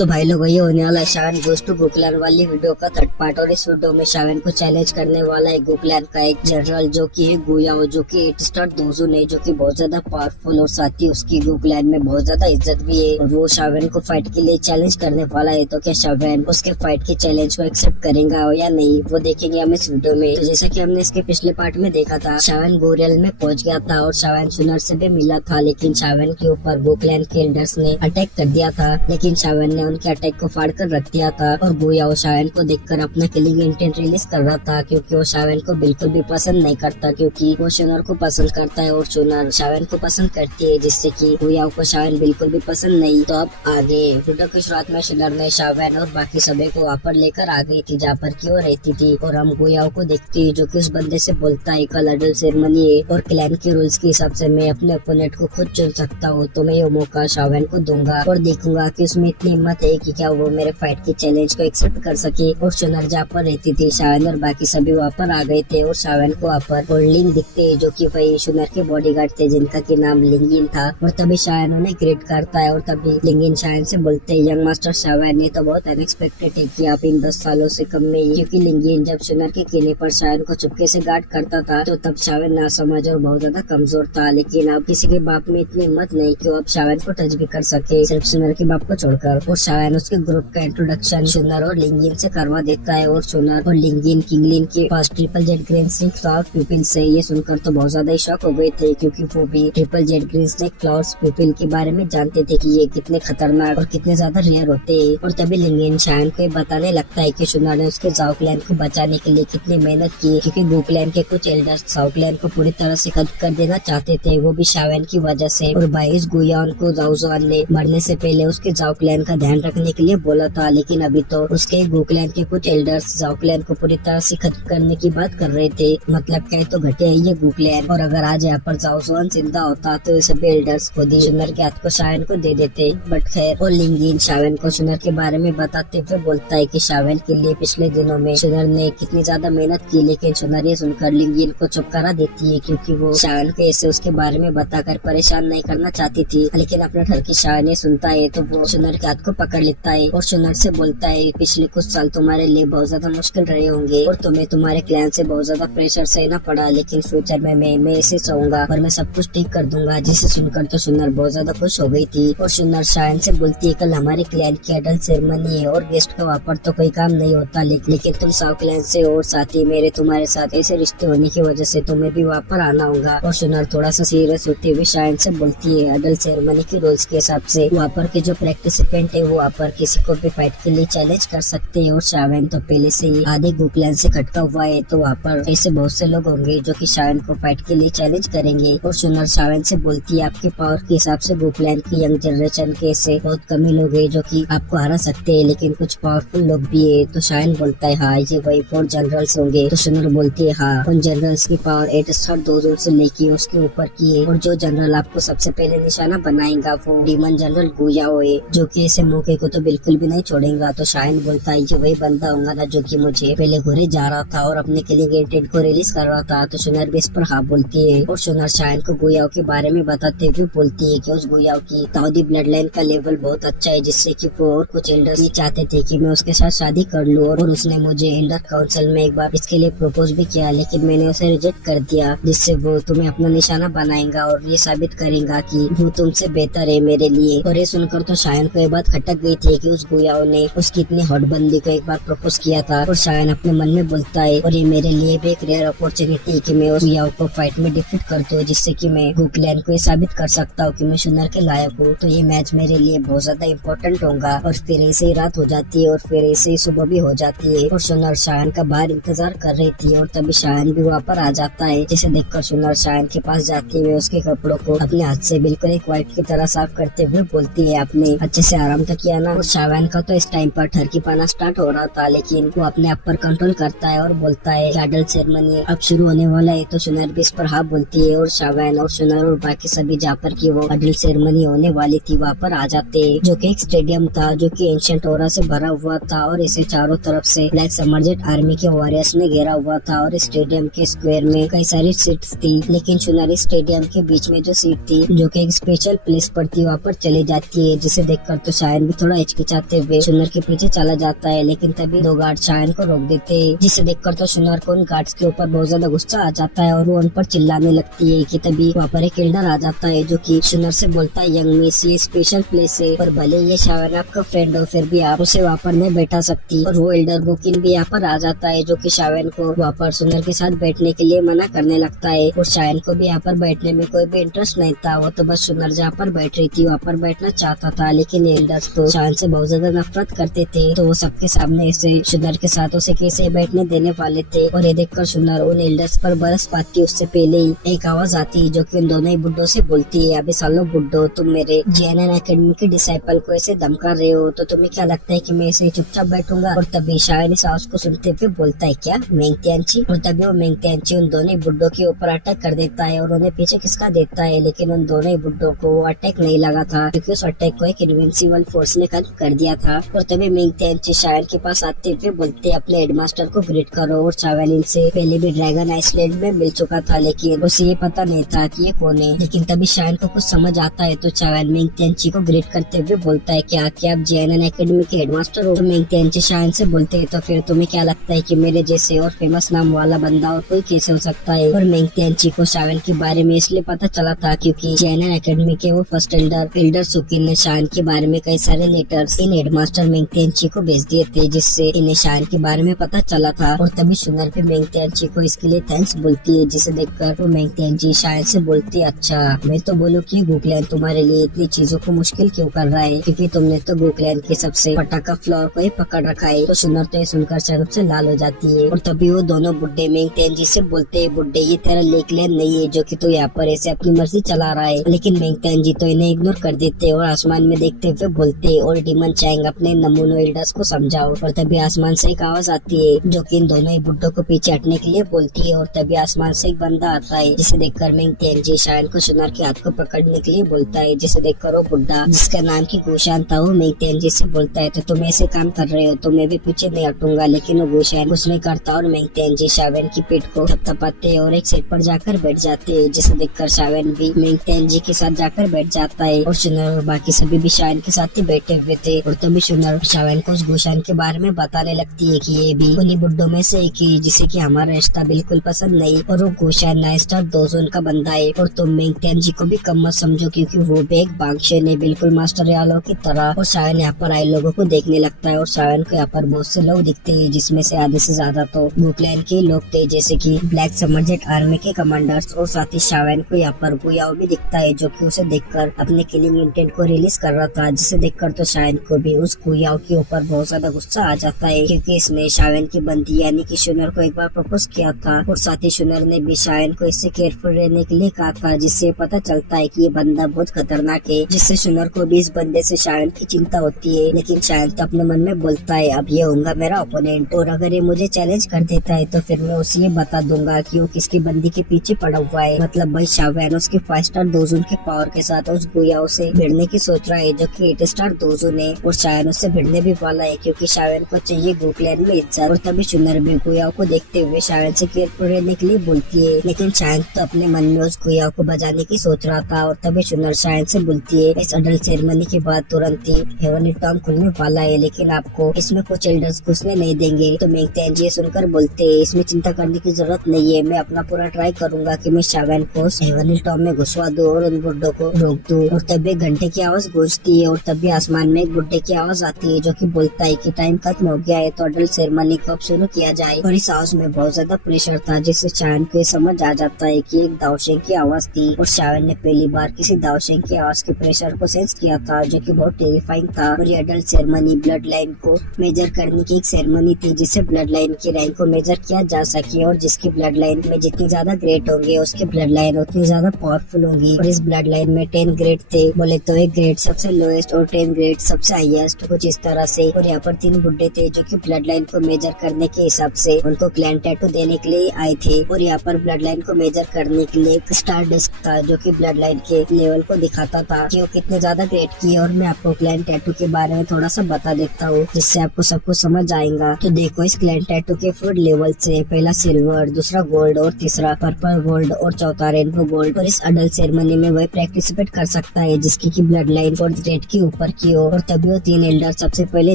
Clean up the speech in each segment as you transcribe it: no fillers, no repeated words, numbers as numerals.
तो भाई लोग ये होने वाला है शावन गोस टू गोकलान वाली वीडियो का थर्ड पार्ट। और इस वीडियो में शावन को चैलेंज करने वाला है गोकलान का एक जनरल जो कि है गुयाओ, जो कि 8 स्टार दोजोन है, जो कि बहुत ज्यादा पावरफुल और साथ ही उसकी गोकलान में बहुत ज्यादा इज्जत भी है। और वो शावन को फाइट के लिए चैलेंज करने वाला है। तो क्या शावन उसके फाइट के चैलेंज को एक्सेप्ट करेगा या नहीं, वो देखेंगे हम इस वीडियो में। तो जैसा की हमने इसके पिछले पार्ट में देखा था, शावन गोरियल में पहुंच गया था और शावन सुनर से भी मिला था, लेकिन शावन के ऊपर गोकलान के एल्डर्स ने अटैक कर दिया था। लेकिन शावन ने उनके अटैक को फाड़ कर रख दिया था और गुयाओ शावन को देखकर अपना किलिंग इंटेंट रिलीज कर रहा था, क्योंकि वो शावन को बिल्कुल भी पसंद नहीं करता, क्योंकि वो सुनर को पसंद करता है और सुनर शावन को पसंद करती है, जिससे कि गुयाओ को शावन बिल्कुल भी पसंद नहीं। तो अब आगे वीडियो की शुरुआत में सुनर ने शावन और बाकी सभी को वहाँ पर लेकर आ गई थी जहाँ पर की वो रहती थी। और हम गुयाओ को देखती है जो कि उस बंदे से बोलता है कल अडल सेरेमनी है और क्लैन के रूल्स के हिसाब से मैं अपने ओपोनेंट को खुद चुन सकता हूँ, तो मैं ये मौका शावन को दूंगा और देखूंगा कि उसमें इतनी हिम्मत है कि क्या वो मेरे फाइट के चैलेंज को एक्सेप्ट कर सके। और सुनर जहाँ पर रहती थी, शावन और बाकी सभी वहाँ पर आ गए थे और शावन को वहाँ पर लिंग दिखते है जो कि वही सुनर के बॉडीगार्ड थे, जिनका की नाम लिंगिन था। और तभी शावन उन्हें ग्रेट करता है और तभी लिंगिन शावन से बोलते है यंग मास्टर शावन, ये तो बहुत अनएक्सपेक्टेड है कि आप इन 10 सालों से कम में, क्योंकि लिंगिन जब सुनर के किले पर शावन को चुपके से गार्ड करता था तो तब शावन नासमझ और बहुत ज्यादा कमजोर था। लेकिन अब किसी के बाप में इतनी हिम्मत नहीं कि वो अब शावन को टच भी कर सके, सिर्फ सुनर के बाप को छोड़कर। और शावन उसके ग्रुप का इंट्रोडक्शन सुनर और लिंगिन से करवा देता है और सुनर और लिंगिन किंगलिन के पास triple Z green snake flower people से ये सुनकर तो बहुत ज्यादा ही शॉक हो गए थे, क्योंकि वो भी triple Z green snake flowers people के बारे में जानते थे कि ये कितने खतरनाक और कितने ज्यादा रेयर होते हैं। और तभी लिंगिन शावन को बताने लगता है कि सुनर ने उसके जाओ क्लैन को बचाने के लिए कितनी मेहनत की, क्योंकि गो क्लैन के कुछ एल्डर्स जाओ क्लैन को पूरी तरह से खत्म कर देना चाहते थे, वो भी शावन की वजह से। और 22 गुयान को जाओजान ने मरने से पहले उसके जाओ क्लैन का ध्यान रखने के लिए बोला था, लेकिन अभी तो उसके गो क्लैन के कुछ एल्डर्स जाओ क्लैन को पूरी तरह से खत्म करने की बात कर रहे थे। मतलब क्या तो घटिया है ये गो क्लैन। और अगर आज यहाँ पर जाओजान जिंदा होता तो ये सभी एल्डर्स खुद ही सुनर के हाथ को शावन को दे देते। बट खैर, और लिंगिन शावन को सुनर के बारे में बताते हुए बोलता है कि शावन के लिए पिछले दिनों में सुनर ने कितनी ज्यादा मेहनत की, लेकिन सुनर ये सुनकर लिंगिन को चुप करा देती है, क्योंकि वो शावन को ऐसे उसके बारे में बताकर परेशान नहीं करना चाहती थी। लेकिन अपने घर की शावन ये सुनता है तो वो सुनर के हाथ को पकड़ लेता है और सुनर से बोलता है पिछले कुछ साल तुम्हारे लिए बहुत ज्यादा मुश्किल रहे होंगे और तुम्हें तुम्हारे क्लैन से बहुत ज्यादा प्रेशर सहना पड़ा, लेकिन फ्यूचर में मैं ऐसे चाहूंगा और मैं सब कुछ ठीक कर दूंगा। जिसे सुनकर तो सुनर बहुत ज्यादा खुश हो गई थी। और सुनर शावन से बोलती है कल हमारे क्लैन की अडल्ट सेरेमनी है और गेस्ट का वहाँ पर तो कोई काम नहीं होता, लेकिन तुम साउ क्लैन से और साथ ही मेरे तुम्हारे साथ ऐसे रिश्ते होने की वजह से तुम्हें भी वहाँ पर आना होगा। और सुनर थोड़ा सा सीरियस होते हुए शावन से बोलती है अडल्ट सेरेमनी के रूल्स के हिसाब से वहाँ पर के जो पार्टिसिपेंट है वो वहाँ पर किसी को भी फाइट के लिए चैलेंज कर सकते हैं। और शावन तो पहले से ही आधे गोकलान से खटका हुआ है, तो वहाँ पर ऐसे बहुत से लोग होंगे जो कि शावन को फाइट के लिए चैलेंज करेंगे। और सुनर शावन से बोलती है आपके पावर के हिसाब से गोकलान की यंग जनरेशन के ऐसे बहुत कम ही लोग है जो कि आपको हरा सकते हैं, लेकिन कुछ पावरफुल लोग भी है। तो शावन बोलता है हाँ ये वही 4 जनरल्स होंगे। तो सुनर बोलती है हाँ, उन जनरल्स की पावर 8 स्टार दोजोन से लेके उसके ऊपर की है, और जो जनरल आपको सबसे पहले निशाना बनाएगा वो डीमन जनरल गुयाओ है, जो कि ऐसे मौके को तो बिल्कुल भी नहीं छोड़ेगा। तो शावन बोलता है ये वही बंदा होगा ना जो कि मुझे पहले घुरे जा रहा था और अपने किलिंग इंटेंट को रिलीज कर रहा था। तो सुनर भी इस पर हाँ बोलती है और सुनर शावन को गुयाओ के बारे में बताते हुए बोलती है कि उस गुयाओ की दाऊदी ब्लड लाइन का लेवल बहुत अच्छा है, जिससे कि वो और कुछ एल्डर्स चाहते थे कि मैं उसके साथ शादी कर लूं। और उसने मुझे एल्डर काउंसिल में एक बार इसके लिए प्रपोज भी किया, लेकिन मैंने उसे रिजेक्ट कर दिया, जिससे वो तुम्हें अपना निशाना बनाएगा और ये साबित करेगा कि वो तुमसे बेहतर है मेरे लिए। और ये सुनकर तो शावन को ये बात खटक गई थी कि उस गुयाओ ने उसकी इतनी हॉट बंदी को एक बार प्रपोज किया था। और शावन अपने मन में बोलता है और ये मेरे लिए भी एक रेयर अपॉर्चुनिटी है कि मैं उस गुयाओ को फाइट में डिफीट करती हूँ, जिससे कि मैं गोकलान को ये साबित कर सकता हूँ कि मैं सुनर के लायक हूँ। तो ये मैच मेरे लिए बहुत ज्यादा इम्पोर्टेंट होगा। और फिर ऐसे ही रात हो जाती है और फिर ऐसे ही सुबह भी हो जाती है और सुनर शावन का बाहर इंतजार कर रही थी। और तभी शावन भी वहाँ पर आ जाता है, जिसे देखकर सुनर शावन के पास जाती है, उसके कपड़ों को अपने हाथ से बिल्कुल एक वाइट की तरह साफ करते हुए बोलती है आपने अच्छे से आराम तो किया ना। और शावन का तो इस टाइम पर ठरकी पाना स्टार्ट हो रहा था, लेकिन वो अपने आप पर कंट्रोल करता है और बोलता है अडल्ट सेरेमनी अब शुरू होने वाला है। तो सुनर भी इस पर हाँ बोलती है और शावन और सुनर और बाकी सभी जहाँ पर की वो अडल्ट सेरेमनी होने वाली थी वहाँ पर आ जाते हैं, जो कि एक स्टेडियम था जो कि एंशिएंट ऑरा से भरा हुआ था और इसे चारों तरफ से ब्लैक सबमर्जेड आर्मी के वॉरियर्स में घेरा हुआ था। और स्टेडियम के स्क्वायर में कई सारी सीट्स थी, लेकिन सुनर स्टेडियम के बीच में जो सीट थी जो कि एक स्पेशल प्लेस पर थी वहाँ पर चली जाती है, जिसे देखकर तो शायद भी थोड़ा हिचकिचाते हुए सुनर के पीछे चला जाता है, लेकिन तभी दो गार्ड शायन को रोक देते हैं, जिसे देखकर तो सुनर को उन गार्ड्स के ऊपर बहुत ज्यादा गुस्सा आ जाता है और वो उन पर चिल्लाने लगती है कि तभी वहाँ पर एक एल्डर आ जाता है जो कि सुनर से बोलता है, यंग मिस ये स्पेशल प्लेस है, पर भले ये शायन आपका फ्रेंड हो फिर भी आप उसे वहाँ पर नहीं बैठा सकती। और वो एल्डर बुकिन भी यहाँ पर आ जाता है जो कि शायन को वहाँ पर सुनर के साथ बैठने के लिए मना करने लगता है। और शायन को भी यहाँ पर बैठने में कोई भी इंटरेस्ट नहीं था, वो तो बस सुनर जहाँ पर बैठ रही थी वहाँ पर बैठना चाहता था, लेकिन एल्डर्स तो शायन से बहुत ज्यादा नफरत करते थे, तो वो सबके सामने ऐसे सुनर के साथ उसे कैसे बैठने देने वाले थे। और ये देखकर सुनर उन एल्डर्स पर बरस पाती उससे पहले ही एक आवाज आती है जो कि उन दोनों ही बुड्ढों से बोलती है, अभी सालों बुड्ढो, तुम मेरे जेएनएन एकेडमी के डिसाइपल को ऐसे धमका रहे हो तो तुम्हें क्या लगता है कि मैं ऐसे चुपचाप बैठूंगा। और तभी शायन इस आवाज को सुनते हुए बोलता है, क्या मेंगतियांची। और तभी वो मेंगतियांची उन दोनों बुड्ढों के ऊपर अटैक कर देता है और उन्हें पीछे खिसका देता है, लेकिन उन दोनों बुड्ढों को वो अटैक नहीं लगा था क्योंकि उस अटैक को एक इनविंसिबल फोर्स ने खत्म कर दिया था। और तभी मेंगतियांची शायन के पास आते हुए बोलते अपने हेडमास्टर को ग्रीट करो। और शायन इनसे पहले भी ड्रैगन आइसलैंड में मिल चुका था, लेकिन उसे ये पता नहीं था कि ये कौन है। लेकिन तभी शायन को कुछ समझ आता है तो शायन मेंगतियांची को ग्रीट करते हुए बोलता है, क्या कि आप जेएनएन एकेडमी के हेडमास्टर हो। तो मेंगतियांची शायन से बोलते हैं, तो फिर तुम्हें क्या लगता है कि मेरे जैसे और फेमस नाम वाला बंदा और कोई कैसे हो सकता है। और मेंगतियांची को शायन के बारे में इसलिए पता चला था क्योंकि जेएनएन एकेडमी के वो फर्स्ट एल्डर सुकिन ने शायन के बारे में कई सारे लेटर्स इन हेडमास्टर मेंगतियांची को भेज दिए थे, जिससे इन्हें शायन के बारे में पता चला था। और तभी सुनर पे मेंगतियांची को इसके लिए थैंक्स बोलती है, जिसे देखकर वो मेंगतियांची शायन से बोलती है, अच्छा मैं तो बोलूँ कि गुकलैन तुम्हारे लिए इतनी चीजों को मुश्किल क्यों कर रहा है, क्योंकि तुमने तो गुकलैन के सबसे पटाखा फ्लोर को ही पकड़ रखा है। तो सुनर तो ये सुनकर शर्म से लाल हो जाती है। और तभी वो दोनों बुड्ढे मेंगतियांची से बोलते हैं, बुड्ढे ये तेरा लेकलैन नहीं है जो कि तू यहाँ पर ऐसे अपनी मर्जी चला रहा है। लेकिन मेंगतियांची तो इन्हें इग्नोर कर देते और आसमान में देखते हुए बोलते, और डीमन चैंग अपने नमूनो एल्डर्स को समझाओ। और तभी आसमान से एक आवाज आती है जो कि इन दोनों ही बुड्ढों को पीछे हटने के लिए बोलती है। और तभी आसमान से एक बंदा आता है, जिसे देखकर मेंगतियांची शायन को सुनर के हाथ को पकड़ने के लिए बोलता है, जिसे देखकर वो बुड्ढा जिसका नाम की गुशान था वो मेंगतियांची से बोलता है, तो तुम ऐसे काम कर रहे हो तो मैं भी पीछे नहीं हटूंगा। लेकिन वो गुशान कुछ नहीं करता और मेंगतियांची शायन की पीठ को थपथपाते और एक सीट पर जाकर बैठ जाते हैं, जिसे देखकर शायन भी मेंगतियांची के साथ जाकर बैठ जाता है। और सुनर और बाकी सभी भी शायन के साथ ही बैठे हुए थे। और तभी सुनर शायन को उस गुशान के बारे में बताने लगती है कि ये भी उन्हीं बुड्ढों में से एक ही जिसे कि हमारा रिश्ता बिल्कुल पसंद नहीं, और वो गुशान 9 स्टार 2 जोन का बंदा है। और तुम मेंगतियांची को भी कम मत समझो क्योंकि वो भी एक बांगशेन है, बिल्कुल मास्टर यालो की तरह। और शायन यहाँ पर आए लोगों को देखने लगता है और शायन को यहाँ पर बहुत से लोग दिखते हैं, जिसमें से आधे से ज्यादा तो गुकलैन के लोग थे, जैसे कि ब्लैक समरजेट आर्मी के कमांडर्स। और साथ ही शायन को यहाँ पर गुयाओ भी दिखता है जो कि उसे देखकर अपने किलिंग इंटेंट को रिलीज कर रहा था, जिसे देखकर तो शायन को भी उस गुयाओ के ऊपर बहुत ज्यादा गुस्सा आ जाता है क्योंकि इसने शायन की बंदी यानी कि सुनर को एक बार प्रपोज किया था। और साथ ही सुनर ने भी शायन को इससे केयरफुल रहने के लिए कहा था, जिससे पता चलता है कि ये बंदा बहुत खतरनाक है, जिससे सुनर को भी इस बंदे से शायन की चिंता होती है। लेकिन शायन तो अपने मन में बोलता है, अब ये होगा मेरा ओपोनेंट, और अगर ये मुझे चैलेंज कर देता है तो फिर मैं उसे ये बता दूंगा कि वो किसकी बंदी के पीछे पड़ा हुआ है। मतलब भाई शायन उसके 5 स्टार 2 जोन के पावर के साथ उस गुयाओ से भिड़ने की सोच रहा है जो कि 8 स्टार 2 जोन है। और शायन उससे भिड़ने भी वाला है क्योंकि शायन को चाहिए गुकलैन में इज्जत। और तभी सुनर भी गुयाओ को देखते हुए शायन से केयरफुल रहने के लिए बोलती है, लेकिन शायन तो अपने मन में उस गुयाओ को बजाने की सोच रहा था। और तभी सुनर शायन से बोलती है, इस अडल्ट सेरेमनी के बाद तुरंत ही हेवनली टॉम खुलने वाला है, लेकिन आपको इसमें कुछ एल्डर्स घुसने नहीं देंगे। तो मेंगतियांची सुनकर बोलते हैं, इसमें चिंता करने की जरूरत नहीं है, मैं अपना पूरा ट्राई करूंगा कि मैं शायन को हेवनली टॉम में घुसवा दूं और उन बुड्ढों को रोक दूं। और तभी घंटे की आवाज गूंजती है और तभी आसमान में एक बुड्ढे की आवाज आती है जो कि बोलता है कि टाइम खत्म हो गया है, तो अडल्ट सेरेमनी कब शुरू किया जाए। और इस आवाज में बहुत ज्यादा प्रेशर था, जिससे शायन को समझ आ जाता है कि एक दावशेंग की आवाज थी। और शायन ने पहली बार किसी दावशेंग की आवाज के प्रेशर को सेंस किया था, जो कि बहुत टेरिफाइंग था। और ये अडल्ट सेरेमनी ब्लड लाइन को मेजर करने की एक सेरेमनी थी, जिससे ब्लड लाइन की रैंक को मेजर किया जा सके, और जिसकी ब्लड लाइन में जितनी ज्यादा ग्रेड होंगे उसकी ब्लड लाइन उतनी ज्यादा पावरफुल होगी। और इस ब्लड लाइन में 10 ग्रेड थे, बोले तो एक ग्रेड सबसे लोएस्ट और 10 ग्रेड सबसे हाईएस्ट, कुछ इस तरह से। और यहाँ पर 3 बुड्ढे थे जो कि ब्लड लाइन को मेजर करने के हिसाब से उनको क्लैन टैटू देने के लिए आए थे। और यहाँ पर ब्लड लाइन को मेजर करने के लिए एक स्टार डिस्क था जो कि ब्लड लाइन के लेवल को दिखाता था कि वो कितने ज्यादा ग्रेड की है। और मैं आपको क्लैन टैटू के बारे में थोड़ा सा बता देता हूँ, जिससे आपको सब कुछ समझ आएगा। तो देखो इस क्लैन टैटू के 4 लेवल से, पहला सिल्वर, दूसरा गोल्ड और तीसरा पर्पल गोल्ड और चौथा रेनबो गोल्ड। और इस अडल्ट सेरेमनी में वही पार्टिसिपेट कर सकता है जिसकी की ब्लड लाइन 4th ग्रेड के ऊपर पावर की ओर। और तभी वो 3 एल्डर सबसे पहले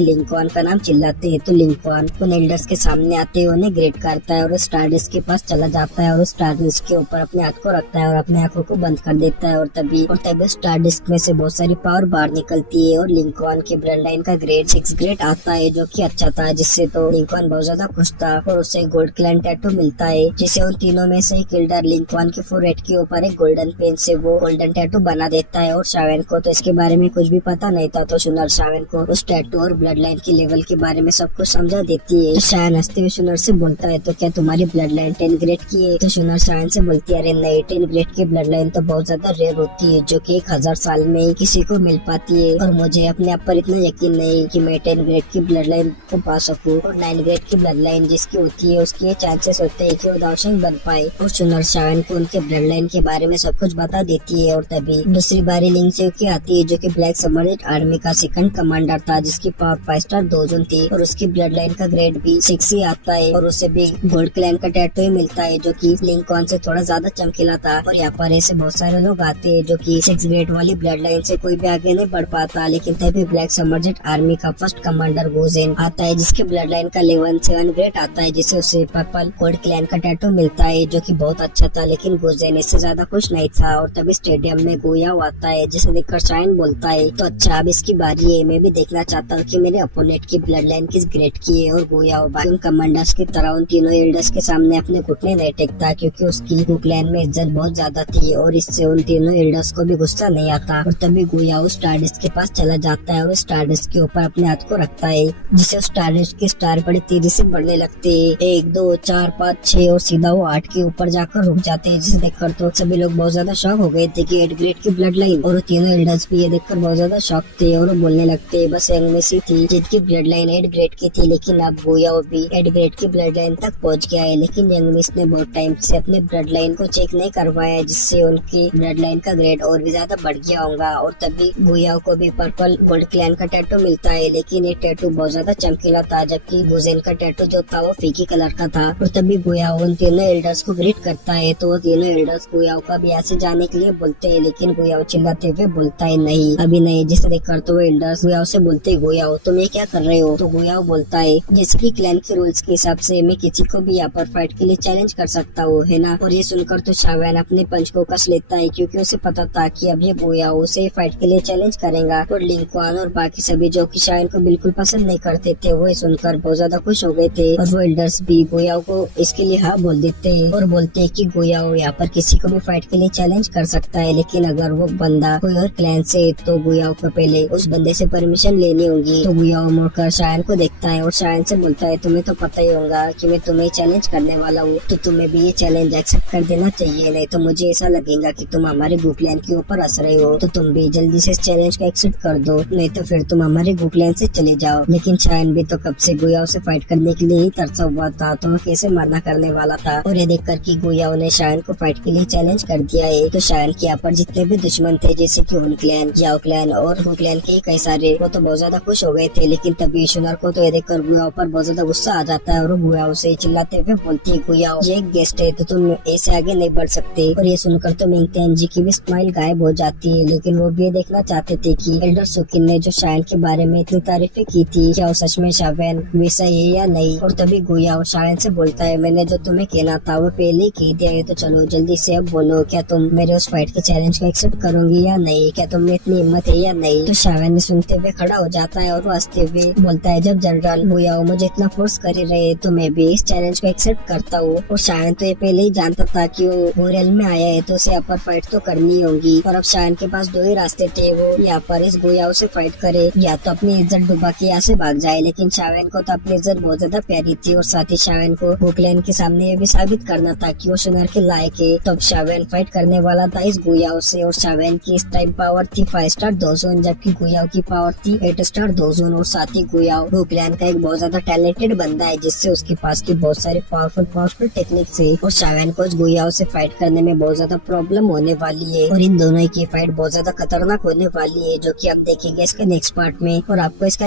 लिंकॉन का नाम चिल्लाते हैं। तो लिंकॉन उन एल्डर्स के सामने आते ही उन्हें ग्रेट करता है और स्टारडिस्क के पास चला जाता है और स्टारडिस्क के ऊपर अपने हाथ को रखता है और अपने आंखों को बंद कर देता है। और तभी स्टारडिस्क में से बहुत सारी पावर बाहर निकलती है और लिंकॉन के ब्लड लाइन का ग्रेड 6 ग्रेड आता है, जो कि अच्छा था, जिससे तो लिंकॉन बहुत ज्यादा खुश था। और उसे गोल्ड क्लैन टैटू मिलता है, जिसे उन तीनों में से एक एल्डर लिंकॉन के फोरहेड के ऊपर एक गोल्डन पेन से वो गोल्डन टैटू बना देता है। और शावेन को तो इसके बारे में कुछ भी पता नहीं था, तो सुनर शावेन को उस टैटू और ब्लड लाइन के लेवल के बारे में सब कुछ समझा देती है। तो शावेन हंसते हुए सुनर से बोलता है, तो क्या तुम्हारी ब्लड लाइन 10 ग्रेड की है? तो सुनर शावेन से बोलती है, अरे नहीं, 10 ग्रेड की ब्लड लाइन तो बहुत ज्यादा रेयर होती है, जो कि 1000 साल में ही किसी को मिल पाती है। और मुझे अपने आप पर इतना यकीन नहीं कि मैं 10 ग्रेड की ब्लड लाइन को पा सकूं। और 9 ग्रेड की ब्लड लाइन जिसकी होती है उसके चांसेस होते हैं कि वो दावशंग बन पाए। और सुनर शावेन को उनके ब्लड लाइन के बारे में सब कुछ बता देती है। और तभी दूसरी बारी लिंग की आती है, जो कि ब्लैक सबमरीन आर्मी का सेकंड कमांडर था, जिसकी पावर 5 स्टार दोजन थी और उसकी ब्लड लाइन का ग्रेड भी 6 ही आता है। और उसे भी गोल्ड क्लैन का टैटू ही मिलता है, जो कि लिंकॉन से थोड़ा ज्यादा चमकीला था। और यहाँ पर ऐसे बहुत सारे लोग आते हैं जो कि 6 ग्रेड वाली ब्लड लाइन से कोई भी आगे नहीं बढ़ पाता। लेकिन तभी ब्लैक सबमरीन आर्मी का फर्स्ट कमांडर गोजेन आता है, जिसके ब्लड लाइन का 7 ग्रेड आता है, जिसे उसे पर्पल गोल्ड क्लैन का टैटू मिलता है, जो कि बहुत अच्छा था। लेकिन गोजेन इससे ज्यादा खुश नहीं था। और तभी स्टेडियम में गोयाओ आता है, जिसे देखकर शाइन बोलता है, तो अच्छा अब इसकी बारी है, मैं भी देखना चाहता हूँ कि मेरे अपोनेंट की ब्लड लाइन किस ग्रेड की है। और गोयाओ बाकी उन कमांडर्स की तरह उन तीनों एल्डर्स के सामने अपने घुटने नहीं टेकता, क्योंकि उसकी क्लैन में इज्जत बहुत ज्यादा थी और इससे उन तीनों एल्डर्स को भी गुस्सा नहीं आता। और तभी गोयाओ स्टारडिस्क के पास चला जाता है और स्टारडिस्क के ऊपर अपने हाथ को रखता है, जिससे स्टारडिस्क के स्टार बड़ी तेजी से बढ़ने लगते हैं, 1 2 4 5 6 और सीधा वो 8 के ऊपर जाकर रुक जाते हैं। जिसे देखकर तो सभी लोग बहुत ज्यादा शॉक हो गए थे कि 8 ग्रेड की ब्लड लाइन। और तीनों एल्डर्स भी ये देखकर बहुत ज्यादा शॉक थे और वो बोलने लगते, बस यंग मिसी थी जिनकी ब्लड लाइन 8 ग्रेड की थी, लेकिन अब गोयाओ भी 8 ग्रेड की ब्लड लाइन तक पहुंच गया है। लेकिन यंग मिस ने बहुत टाइम से अपने ब्लड लाइन को चेक नहीं करवाया, जिससे उनकी ब्लड लाइन का ग्रेड और भी ज्यादा बढ़ गया होगा। और तभी गोयाओ को भी पर्पल गोल्ड क्लैन का टैटू मिलता है, लेकिन ये टैटू बहुत ज्यादा चमकीला था, जबकि गोजेन का टैटू जो था वो फीकी कलर का था। और तभी गोयाओ उन तीनों एल्डर्स को ग्रीट करता है, तो वो तीनों एल्डर्स गोयाओ का भी ऐसे जाने के लिए बोलते हैं, लेकिन गोयाओ चिल्लाते हुए बोलता है, नहीं अभी नहीं। जिसे देखकर तो वो एल्डर्स गोयाओ से बोलते, गोयाओ तुम ये क्या कर रहे हो? तो गोयाओ बोलता है, जैसे क्लैन के रूल्स के हिसाब से मैं किसी को भी यहाँ पर फाइट के लिए चैलेंज कर सकता हूँ, है ना। और ये सुनकर तो शावेन अपने पंच को कस लेता है, क्योंकि उसे पता था कि अब ये गोयाओ उसे फाइट के लिए चैलेंज करेगा। और लिंकॉन और बाकी सभी जो कि शावेन को बिल्कुल पसंद नहीं करते थे, वो सुनकर बहुत ज्यादा खुश हो गए थे। और वो एल्डर्स भी गोयाओ को इसके लिए हाँ बोल देते हैं और बोलते हैं कि गोयाओ यहाँ पर किसी को भी फाइट के लिए चैलेंज कर सकता है, लेकिन अगर वो बंदा कोई और क्लैन से, तो गोयाओ को पहले उस बंदे से परमिशन लेनी होगी। तो गोयाओ मुड़कर शायन को देखता है और शायन से बोलता है, तुम्हें तो पता ही होगा कि मैं तुम्हें चैलेंज करने वाला हूँ, तो तुम्हें भी ये चैलेंज एक्सेप्ट कर देना चाहिए, नहीं तो मुझे ऐसा लगेगा कि तुम हमारे गुकलैन के ऊपर हंस रहे हो। तो तुम भी जल्दी से इस चैलेंज को एक्सेप्ट कर दो, नहीं तो फिर तुम हमारे गुकलैन से चले जाओ। लेकिन शायन भी तो कब से गोयाओ से फाइट करने के लिए ही तरसा हुआ था, तो वो कैसे मना करने वाला था। और ये देखकर कि गोयाओ ने शायन को फाइट के लिए चैलेंज कर दिया है, तो शायन के यहाँ पर जितने भी दुश्मन थे, जैसे कि उन क्लैन, याओ क्लैन और हु क्लैन के कई सारे, वो तो बहुत ज्यादा खुश हो गए थे। लेकिन तभी शुनर को तो ये देखकर गोयाओ पर बहुत ज्यादा गुस्सा आ जाता है और गोयाओ से चिल्लाते हुए बोलती है, गोयाओ ये एक गेस्ट है, तो तुम ऐसे आगे नहीं बढ़ सकते। और ये सुनकर तो मिंगतेन जी की भी स्माइल गायब हो जाती है, लेकिन वो भी ये देखना चाहते थे कि एल्डर सुकिन ने जो शायन के बारे में इतनी तारीफें की थी, क्या वो सच में शावेन वैसा है या नहीं। और तभी गोयाओ शायन से बोलता है, मैंने जो तुम्हें कहना था वो पहले ही कह दिया है, तो चलो जल्दी से अब बोलो, क्या तुम मेरे उस फाइट के चैलेंज को एक्सेप्ट करोगी या नहीं, क्या तुम में इतनी हिम्मत है या नहीं। तो शावेन ने सुनते हुए खड़ा हो जाता है और हंसते हुए बोलता है, जब जनरल गोयाओ मुझे इतना फोर्स कर रहे तो मैं भी इस चैलेंज को एक्सेप्ट करता हूँ। और शायन तो ये पहले ही जानता था कि वो गोरेल में आया है, तो उसे यहाँ पर फाइट तो करनी होगी। और अब शायन के पास 2 ही रास्ते थे, वो यहाँ पर इस गोयाओ से फाइट करे या तो अपनी इज्जत डुबा के यहाँ से भाग जाए। लेकिन शावेन को तो अपनी इज्जत बहुत ज्यादा प्यारी थी और साथ ही शावेन को हुक्लैन के सामने ये भी साबित करना था कि वो शुनर के लायक है। तो अब शावेन फाइट करने वाला था इस गोयाओ से और शावेन की इस टाइम पावर थी 5 स्टार दोजोन, जबकि गोयाओ की पावर थी 8 स्टार दोजोन। और साथ ही गोयाओ हुक्लैन का एक बहुत ज्यादा टैलेंटेड बंदा है, जिससे उसके पास की बहुत सारे पावरफुल टेक्निक्स है। और शावेन को इस गोयाओ से फाइट करने में बहुत ज्यादा प्रॉब्लम होने वाली है और इन दोनों की फाइट बहुत ज्यादा खतरनाक होने वाली है, जो कि आप देखेंगे इसके नेक्स्ट पार्ट में। और आपको इसका